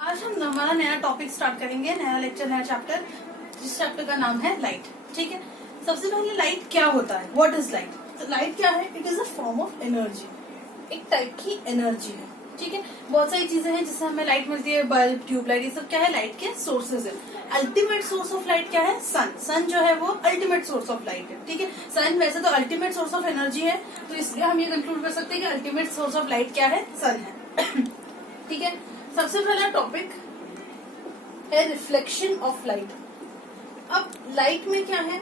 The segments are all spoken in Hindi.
आज हम हमारा नया टॉपिक स्टार्ट करेंगे, नया लेक्चर, नया चैप्टर, जिस चैप्टर का नाम है लाइट। ठीक है, सबसे पहले लाइट क्या होता है, व्हाट इज लाइट। तो लाइट क्या है, it is a form of energy, एक टाइप की एनर्जी है। ठीक है, बहुत सारी चीजें हैं जिससे हमें लाइट मिलती है, बल्ब, ट्यूबलाइट, ये सब क्या है, लाइट के सोर्सेज है। अल्टीमेट सोर्स ऑफ लाइट क्या है, सन। सन जो है वो अल्टीमेट सोर्स ऑफ लाइट है। ठीक है, सन वैसे तो अल्टीमेट सोर्स ऑफ एनर्जी है, तो इसलिए हम ये कंक्लूड कर सकते हैं कि अल्टीमेट सोर्स ऑफ लाइट क्या है, सन है। ठीक है, सबसे पहला टॉपिक है रिफ्लेक्शन ऑफ लाइट। अब लाइट में क्या है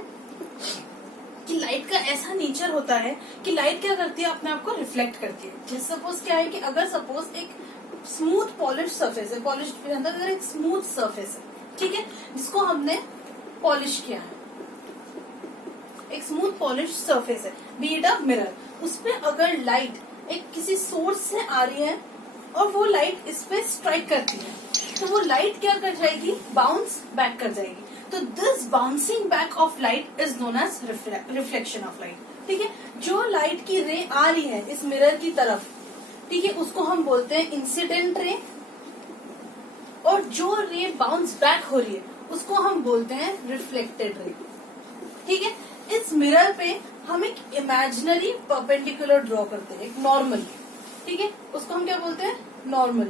कि लाइट का ऐसा नेचर होता है कि लाइट क्या करती है, अपने आप को रिफ्लेक्ट करती है। जैसे सपोज क्या है कि अगर सपोज एक स्मूथ पॉलिश सरफेस है, पॉलिश के अंदर अगर एक स्मूथ सरफेस है, ठीक है, जिसको हमने पॉलिश किया है, एक स्मूथ पॉलिश सरफेस है, बी इट अ मिरर, उस पे अगर लाइट एक किसी सोर्स से आ रही है और वो लाइट इस पे स्ट्राइक करती है, तो वो लाइट क्या कर जाएगी, बाउंस बैक कर जाएगी। तो this bouncing back of light is known as reflection of light. ठीक है, जो लाइट की रे आ रही है इस मिरर की तरफ, ठीक है, उसको हम बोलते हैं इंसिडेंट रे, और जो रे बाउंस बैक हो रही है उसको हम बोलते हैं रिफ्लेक्टेड रे। ठीक है, इस मिरर पे हम एक इमेजिनरी परपेंडिकुलर ड्रॉ करते हैं, एक नॉर्मल। ठीक है, उसको हम क्या बोलते हैं, नॉर्मल।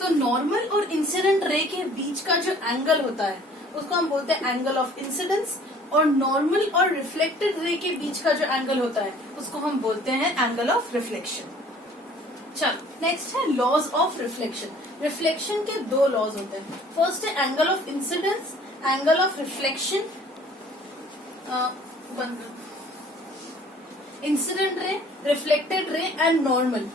तो नॉर्मल और इंसिडेंट रे के बीच का जो एंगल होता है उसको हम बोलते हैं एंगल ऑफ इंसिडेंस, और नॉर्मल और रिफ्लेक्टेड रे के बीच का जो एंगल होता है उसको हम बोलते हैं एंगल ऑफ रिफ्लेक्शन। चलो नेक्स्ट है लॉज ऑफ रिफ्लेक्शन। रिफ्लेक्शन के दो लॉज होते हैं, फर्स्ट है angle of incidence, angle of reflection, incident ray, reflected ray and normal,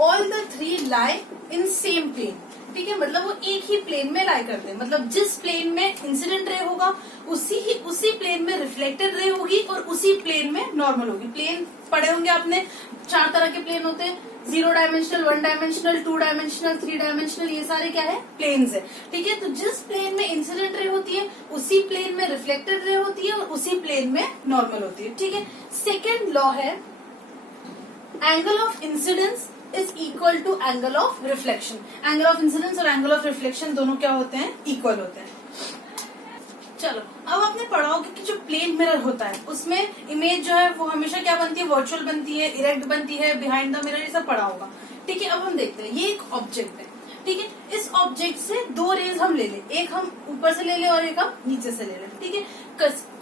all the three lie in same plane. ठीक है, मतलब वो एक ही प्लेन में लाई करते हैं, मतलब जिस प्लेन में इंसिडेंट रे होगा उसी प्लेन में रिफ्लेक्टेड रे होगी और उसी प्लेन में नॉर्मल होगी। प्लेन पढ़े होंगे आपने, 4 तरह के प्लेन होते हैं, 0 डायमेंशनल, 1 डायमेंशनल, 2 डायमेंशनल, 3 डायमेंशनल, ये सारे क्या है, प्लेन्स है। ठीक है, तो जिस प्लेन में इंसिडेंट रे होती है उसी प्लेन में रिफ्लेक्टेड रे होती है और उसी प्लेन में नॉर्मल होती है। ठीक है, सेकेंड लॉ है angle of incidence is equal to angle of reflection. Angle of incidence और एंगल ऑफ रिफ्लेक्शन दोनों क्या होते हैं, इक्वल होते हैं। चलो, अब आपने पढ़ा होगा कि जो प्लेन मिरर होता है उसमें इमेज जो है वो हमेशा क्या बनती है, वर्चुअल बनती है, इरेक्ट बनती है, बिहाइंड द मिरर, ये सब पढ़ा होगा। ठीक है, अब हम देखते हैं, ये एक ऑब्जेक्ट है। ठीक है, इस ऑब्जेक्ट से दो रेज हम ले लें, एक हम ऊपर से ले लें और एक हम नीचे से ले लें। ठीक है,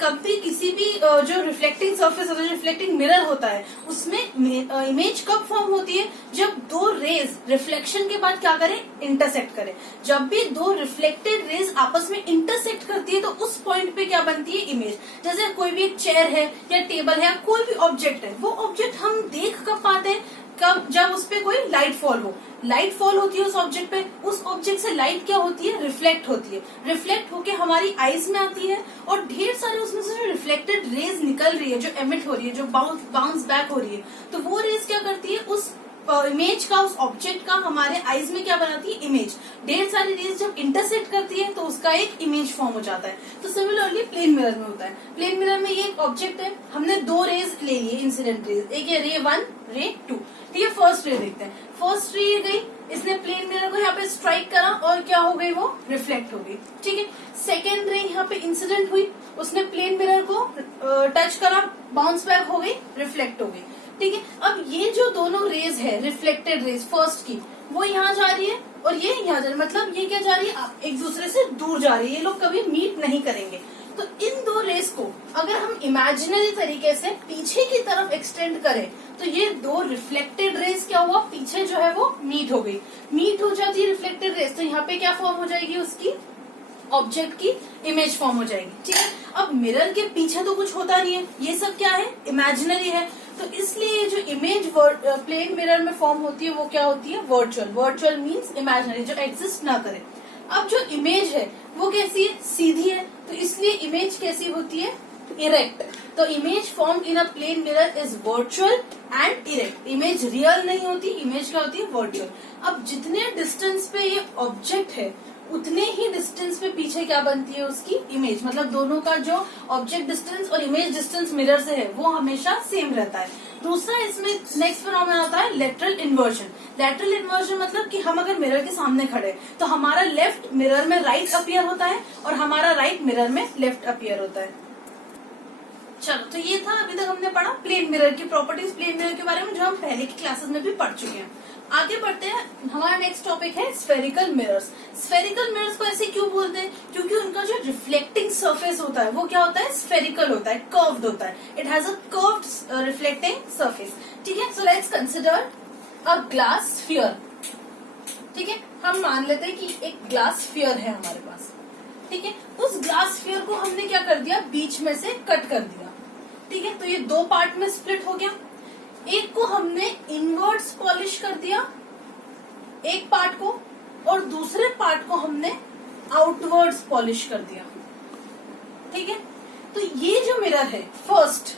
कभी किसी भी जो रिफ्लेक्टिंग सरफेस होता है, रिफ्लेक्टिंग मिरर होता है, उसमें इमेज कब फॉर्म होती है, जब दो रेज रिफ्लेक्शन के बाद क्या करें, इंटरसेक्ट करें। जब भी दो रिफ्लेक्टेड रेज आपस में इंटरसेक्ट करती है तो उस पॉइंट पे क्या बनती है, इमेज। जैसे कोई भी एक चेयर है या टेबल है या कोई भी ऑब्जेक्ट है, वो ऑब्जेक्ट हम देख कब पाते हैं, कब, जब उस पे कोई लाइट फॉल हो। लाइट फॉल होती है उस ऑब्जेक्ट पे, उस ऑब्जेक्ट से लाइट क्या होती है, रिफ्लेक्ट होती है, रिफ्लेक्ट होके हमारी आईज में आती है और ढेर सारे उसमें से जो रिफ्लेक्टेड रेज निकल रही है, जो एमिट हो रही है, जो बाउंस बैक हो रही है, तो वो रेज क्या करती है, उस इमेज का, उस ऑब्जेक्ट का हमारे आईज में क्या बनाती है, इमेज। ढेर सारी रेज जब इंटरसेक्ट करती है तो उसका एक इमेज फॉर्म हो जाता है। तो सिमिलरली प्लेन मिरर में होता है। प्लेन मिरर में ये एक ऑब्जेक्ट है, हमने दो रेज ले लिए, इंसिडेंट रेज, एक है रे 1, रे 2। ठीक है, फर्स्ट रे देखते हैं। फर्स्ट रे ये गई, इसने प्लेन मिरर को यहाँ पे स्ट्राइक करा और क्या हो गई, वो रिफ्लेक्ट हो गई। ठीक है, सेकेंड रे यहाँ पे इंसिडेंट हुई, उसने प्लेन मिरर को टच करा, बाउंस बैक हो गई, रिफ्लेक्ट हो गई। ठीक है, अब ये जो दोनों रेज है, रिफ्लेक्टेड रेज फर्स्ट की, वो यहाँ जा रही है और ये यहाँ जा रही है, मतलब ये क्या जा रही है, एक दूसरे से दूर जा रही है, ये लोग कभी मीट नहीं करेंगे। तो इन दो रेज को अगर हम इमेजिनरी तरीके से पीछे की तरफ एक्सटेंड करें तो ये दो रिफ्लेक्टेड रेज क्या हुआ, पीछे जो है वो मीट हो गई, मीट हो जाती है रिफ्लेक्टेड रेज, तो यहाँ पे क्या फॉर्म हो जाएगी, उसकी ऑब्जेक्ट की इमेज फॉर्म हो जाएगी। ठीक है, अब मिरर के पीछे तो कुछ होता नहीं है, ये सब क्या है, इमेजिनरी है, तो इसलिए जो इमेज प्लेन मिरर में फॉर्म होती है वो क्या होती है, वर्चुअल। वर्चुअल मीन्स इमेजिनरी, जो एग्जिस्ट ना करे। अब जो इमेज है वो कैसी है, सीधी है, तो इसलिए इमेज कैसी होती है, इरेक्ट। तो image form in a plane mirror is virtual and erect. Image real नहीं होती, इमेज क्या होती है, वर्चुअल। अब जितने डिस्टेंस पे ये ऑब्जेक्ट है उतने ही डिस्टेंस पे पीछे क्या बनती है उसकी इमेज, मतलब दोनों का जो ऑब्जेक्ट डिस्टेंस और इमेज डिस्टेंस मिरर से है वो हमेशा सेम रहता है। दूसरा इसमें नेक्स्ट फिनोमेना होता है लेटरल इन्वर्जन। लेटरल इन्वर्जन मतलब कि हम अगर मिरर के सामने खड़े तो हमारा लेफ्ट मिरर में राइट अपीयर होता है और हमारा राइट मिरर में लेफ्ट अपीयर होता है। चलो, तो ये था अभी तक हमने पढ़ा प्लेन मिरर की प्रॉपर्टीज, प्लेन मिरर के बारे में, जो हम पहले की क्लासेस में भी पढ़ चुके हैं। आगे बढ़ते हैं, हमारा नेक्स्ट टॉपिक है स्फेरिकल मिरर्स। स्फेरिकल मिरर्स को ऐसे क्यों बोलते हैं? क्योंकि उनका जो रिफ्लेक्टिंग सरफेस होता है वो क्या होता है? स्फेरिकल होता है, कर्व्ड होता है। It has a curved reflecting surface. ठीक है, so let's consider a glass sphere. ठीक है, हम मान लेते हैं कि एक ग्लास स्फीयर है हमारे पास। ठीक है, उस ग्लास स्फीयर को हमने क्या कर दिया? बीच में से कट कर दिया। ठीक है, तो ये दो पार्ट में स्प्लिट हो गया। एक को हमने इनवर्ड्स पॉलिश कर दिया, एक पार्ट को, और दूसरे पार्ट को हमने आउटवर्ड्स पॉलिश कर दिया। ठीक है, तो ये जो मिरर है फर्स्ट,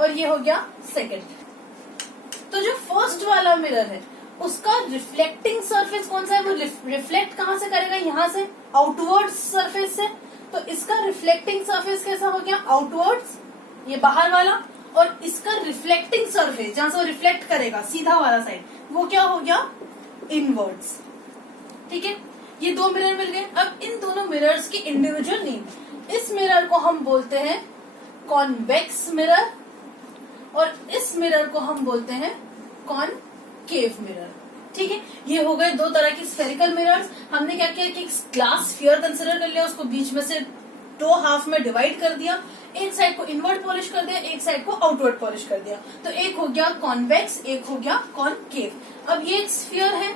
और ये हो गया सेकंड। तो जो फर्स्ट वाला मिरर है उसका रिफ्लेक्टिंग सरफेस कौन सा है? वो रिफ्लेक्ट कहाँ से करेगा? यहाँ से, आउटवर्ड्स सरफेस से। तो इसका रिफ्लेक्टिंग सरफेस कैसा हो गया? आउटवर्ड्स, ये बाहर वाला, और इसका रिफ्लेक्टिंग सरफेस जहां से वो रिफ्लेक्ट करेगा सीधा वाला साइड, वो क्या हो गया? इनवर्ड्स। ठीक है, ये दो मिरर मिल गए। अब इन दोनों मिरर्स के इंडिविजुअल नेम। इस मिरर को हम बोलते हैं कॉन्वेक्स मिरर और इस मिरर को हम बोलते हैं कॉनकेव मिरर। ठीक है, ये हो गए दो तरह की स्फेरिकल मिरर्स। हमने क्या किया कि ग्लास स्फीयर कंसिडर कर लिया, उसको बीच में से दो हाफ में डिवाइड कर दिया, एक साइड को इनवर्ड पॉलिश कर दिया, एक साइड को आउटवर्ड पॉलिश कर दिया। तो एक हो गया कॉन्वेक्स, एक हो गया कॉनकेव। अब ये एक स्फीयर है,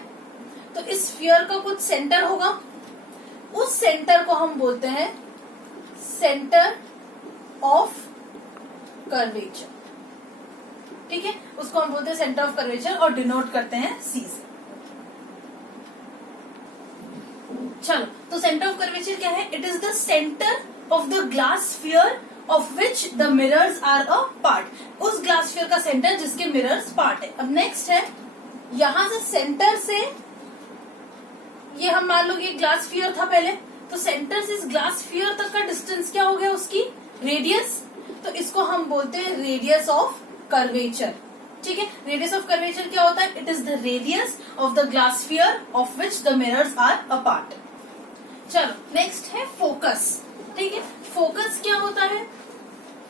तो इस स्फीयर का कुछ सेंटर होगा, उस सेंटर को हम बोलते हैं सेंटर ऑफ कर्वेचर। ठीक है, उसको हम बोलते हैं सेंटर ऑफ कर्वेचर और डिनोट करते हैं सी से। चलो, तो सेंटर ऑफ कर्वेचर क्या है? It is the centre of the glass sphere of which the mirrors are a part. उस ग्लास स्फीयर का सेंटर जिसके मिरर्स पार्ट है। अब नेक्स्ट है, यहां से सेंटर से, ये हम मान लो ये ग्लास स्फीयर था पहले, तो सेंटर से इस ग्लास स्फीयर तक का डिस्टेंस क्या हो गया? उसकी रेडियस। तो इसको हम बोलते हैं रेडियस ऑफ कर्वेचर। ठीक है, रेडियस ऑफ कर्वेचर क्या होता है? It is the radius of the glass sphere of which the mirrors are a part. चलो, नेक्स्ट है फोकस। ठीक है, फोकस क्या होता है?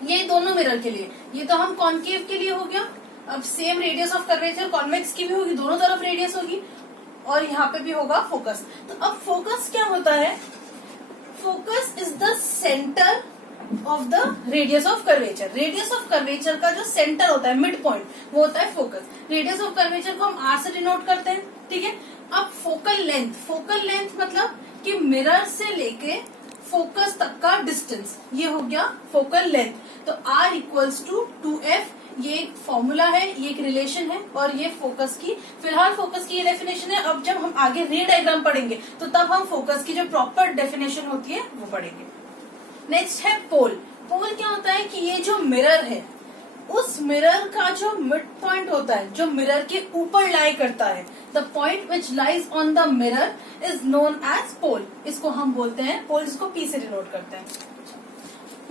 ये दोनों मिरर के लिए, ये तो हम कॉनकेव के लिए हो गया। अब same radius of curvature convex की भी होगी, दोनों तरफ रेडियस होगी, और यहाँ पे भी होगा फोकस। तो अब फोकस क्या होता है? Focus is the centre of the radius of curvature. Radius of curvature का जो सेंटर होता है, मिड पॉइंट, वो होता है फोकस। रेडियस ऑफ कर्वेचर को हम आर से डिनोट करते हैं। ठीक है, अब फोकल लेंथ, फोकल लेंथ मतलब कि मिरर से लेके फोकस तक का डिस्टेंस, ये हो गया फोकल लेंथ। तो R इक्वल्स टू 2F, ये एक फॉर्मूला है, ये एक रिलेशन है, और ये फोकस की, फिलहाल फोकस की ये डेफिनेशन है। अब जब हम आगे रे डायग्राम पढ़ेंगे तो तब हम फोकस की जो प्रॉपर डेफिनेशन होती है वो पढ़ेंगे। नेक्स्ट है पोल। पोल क्या होता है कि ये जो मिरर है, उस मिरर का जो मिड पॉइंट होता है, जो मिरर के ऊपर लाई करता है, the point which lies on the mirror is known as pole. इसको हम बोलते हैं पोल, इसको P से डिनोट करते हैं।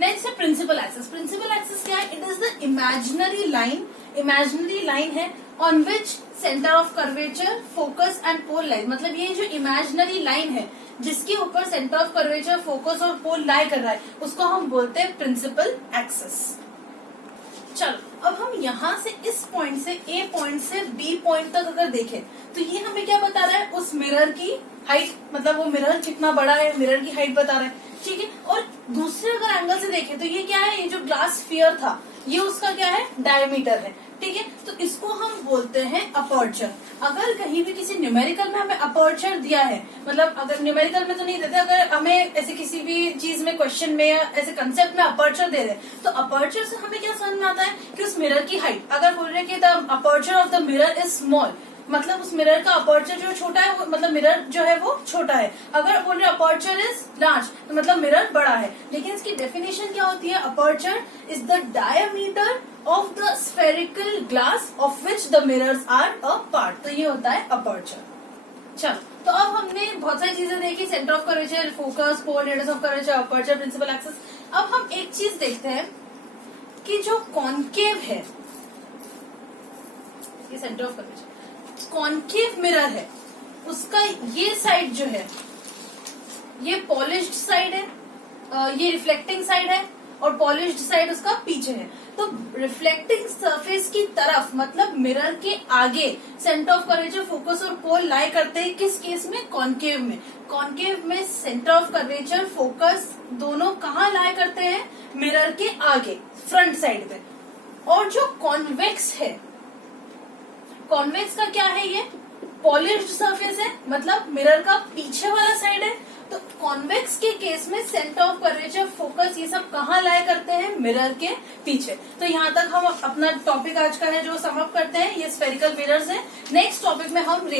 नेक्स्ट है प्रिंसिपल एक्सिस। प्रिंसिपल एक्सिस क्या है? It is the imaginary line, imaginary line है on which centre of curvature, focus and pole lies. मतलब ये जो इमेजिनरी लाइन है जिसके ऊपर सेंटर ऑफ कर्वेचर, फोकस और पोल लाई कर रहा है, उसको हम बोलते हैं प्रिंसिपल एक्सिस। चलो, अब हम यहाँ से इस पॉइंट से, A पॉइंट से B पॉइंट तक अगर देखें तो ये हमें क्या बता रहा है? उस मिरर की हाइट, मतलब वो मिरर कितना बड़ा है, मिरर की हाइट बता रहा है। ठीक है, और दूसरे अगर एंगल से देखें तो ये क्या है? ये जो ग्लास स्फीयर था, ये उसका क्या है? डायमीटर है। ठीक है, तो इसको हम बोलते हैं अपर्चर। अगर कहीं भी किसी न्यूमेरिकल में हमें अपर्चर दिया है, मतलब अगर न्यूमेरिकल में तो नहीं देते, अगर हमें ऐसे किसी भी चीज में, क्वेश्चन में या ऐसे कंसेप्ट में अपर्चर दे रहे हैं, तो अपर्चर से हमें क्या समझ में आता है कि उस मिरर की हाइट। अगर बोल रहे कि the aperture of the mirror is small, मतलब उस मिरर का अपर्चर जो छोटा है, मतलब मिरर जो है वो छोटा है। अगर बोल रहे अपर्चर इज लार्ज, तो मतलब मिरर बड़ा है। लेकिन इसकी डेफिनेशन क्या होती है? Aperture is the diameter of the spherical glass of which the mirrors are a part. तो ये होता है अपर्चर। चलो, तो अब हमने बहुत सारी चीजें देखी, centre of curvature, focus, pole, radius of curvature, aperture, principal axis. अब हम एक चीज देखते हैं कि जो कॉन्केव है, ये centre of curvature, concave mirror है, उसका ये साइड जो है ये पॉलिश्ड साइड है, ये रिफ्लेक्टिंग साइड है, और पॉलिश्ड साइड उसका पीछे है। तो रिफ्लेक्टिंग सरफेस की तरफ मतलब मिरर के आगे सेंटर ऑफ कर्वेचर, फोकस और पोल लाई करते हैं। किस केस में? कॉन्केव में। कॉन्केव में सेंटर ऑफ कर्वेचर, फोकस दोनों कहाँ लाई करते हैं? मिरर के आगे, फ्रंट साइड पे। और जो कॉन्वेक्स है, कॉन्वेक्स का क्या है? ये पॉलिश्ड सरफेस है, मतलब मिरर का पीछे वाला साइड है। तो कॉन्वेक्स के केस में सेंटर ऑफ कर्वेचर, फोकस ये सब कहाँ लाया करते हैं? मिरर के पीछे। तो यहाँ तक हम अपना टॉपिक आज का है जो सम अप करते हैं, ये स्फेरिकल मिरर्स है। नेक्स्ट टॉपिक में हम